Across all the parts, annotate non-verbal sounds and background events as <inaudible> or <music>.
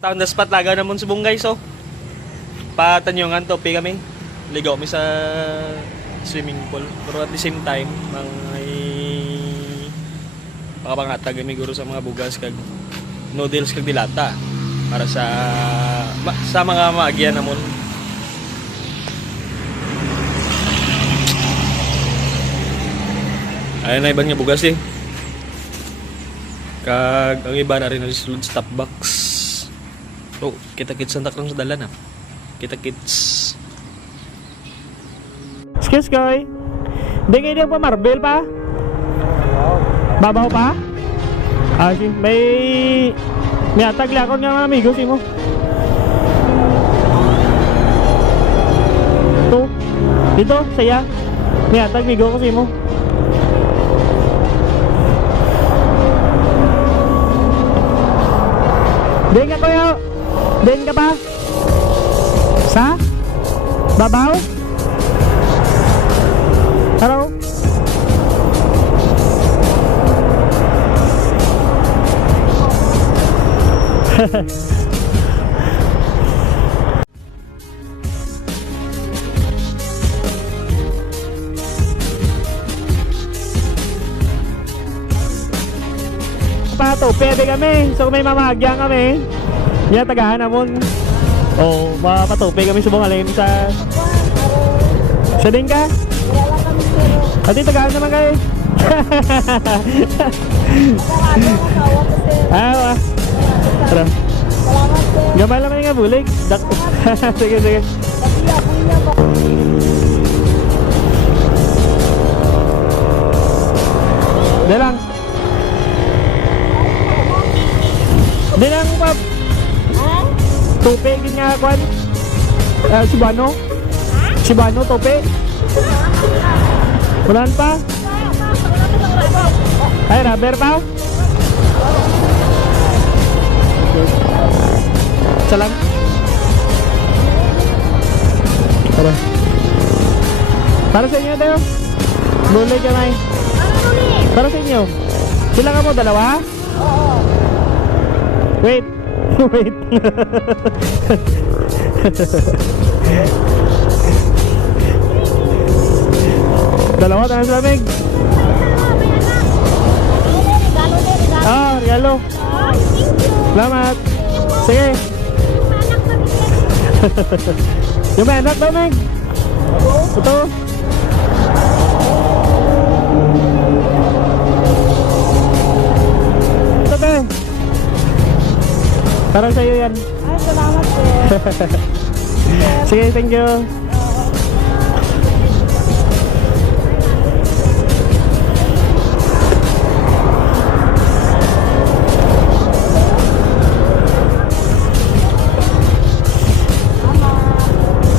Taon na spot laga naman sa bungay so. Patanyongan topi kami. Ligaw kami sa swimming pool. Pero at the same time, may makapangatag kami guro sa mga bugas kag noodles kag dilata para sa ma- sa mga maagyan namon. Ayun na ibang nga bugas eh. Kag ang iba na rin na stop box. Oh, kita kits ang takrang sa dala na. Kita kits. Excuse koy. Hindi kayo pa marble pa? Babaw pa? Ah, si may may atag lakon nga mga amigo si mo. To. Dito, saya. May atag migo ko si mo. Ka kuya. Din ka pa. Sa? Babaw? Hello? <laughs> pato, pwede kami. So kung may mamahagyan kami, yan tagahan namon. O, oh, mapatupi kami sa bungalim sa... Sa din ka? Ati, tagahan naman kayo. <laughs> ah, wa. Tara. Gamay lang nga bulig. Dak <laughs> sige, sige. Di lang. Di lang, pap. Tupi, gin nga, kwan. Uh, Shibano. Shibano, tupi. Walaan pa. Ay, rubber pa. Isa lang. Tara. Para sa inyo, Teo. Buloy ka, May. Para sa inyo. Sila ka mo, dalawa? Wait. <laughs> Wait. Dalawa tayo sa lamig. Ah, regalo. Salamat. Sige. <laughs> Yung may anak daw, Meg. Ito. Parang sa'yo yan. Ay, salamat po. <laughs> Sige, thank you.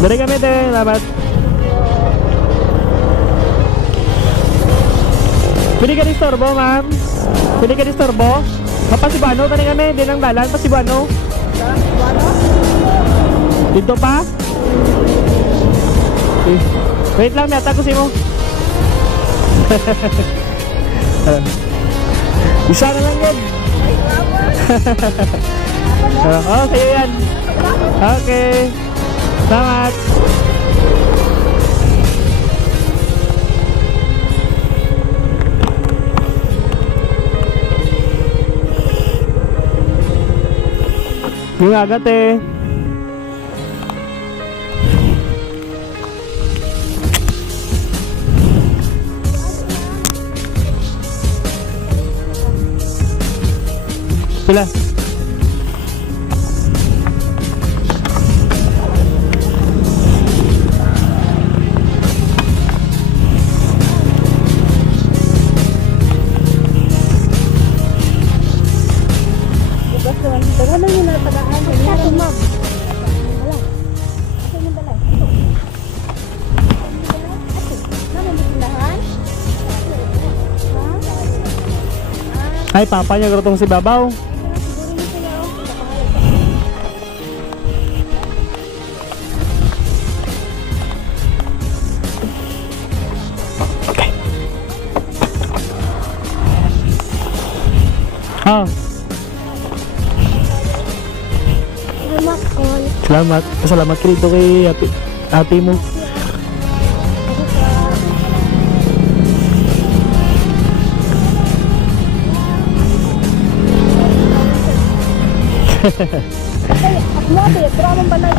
Dari kami te, labat. Pwede ka disturbo, ma'am? Pwede ka disturbo? Mapasibano tani kami, din ang dalan, pasibano. Dito pa? Eh, Wait lang, attack ko si mo. <laughs> Isa na lang yun. <laughs> Oh, sa'yo yan. Okay. Salamat. Yung agat eh. Sila. Ay, papa niya grotong si Babaw. Siguro nito niya, oh. Ah. Salamat, all. Salamat. Pasalamat ka dito kay ate, ate mo. Ay, ako pero anong balay?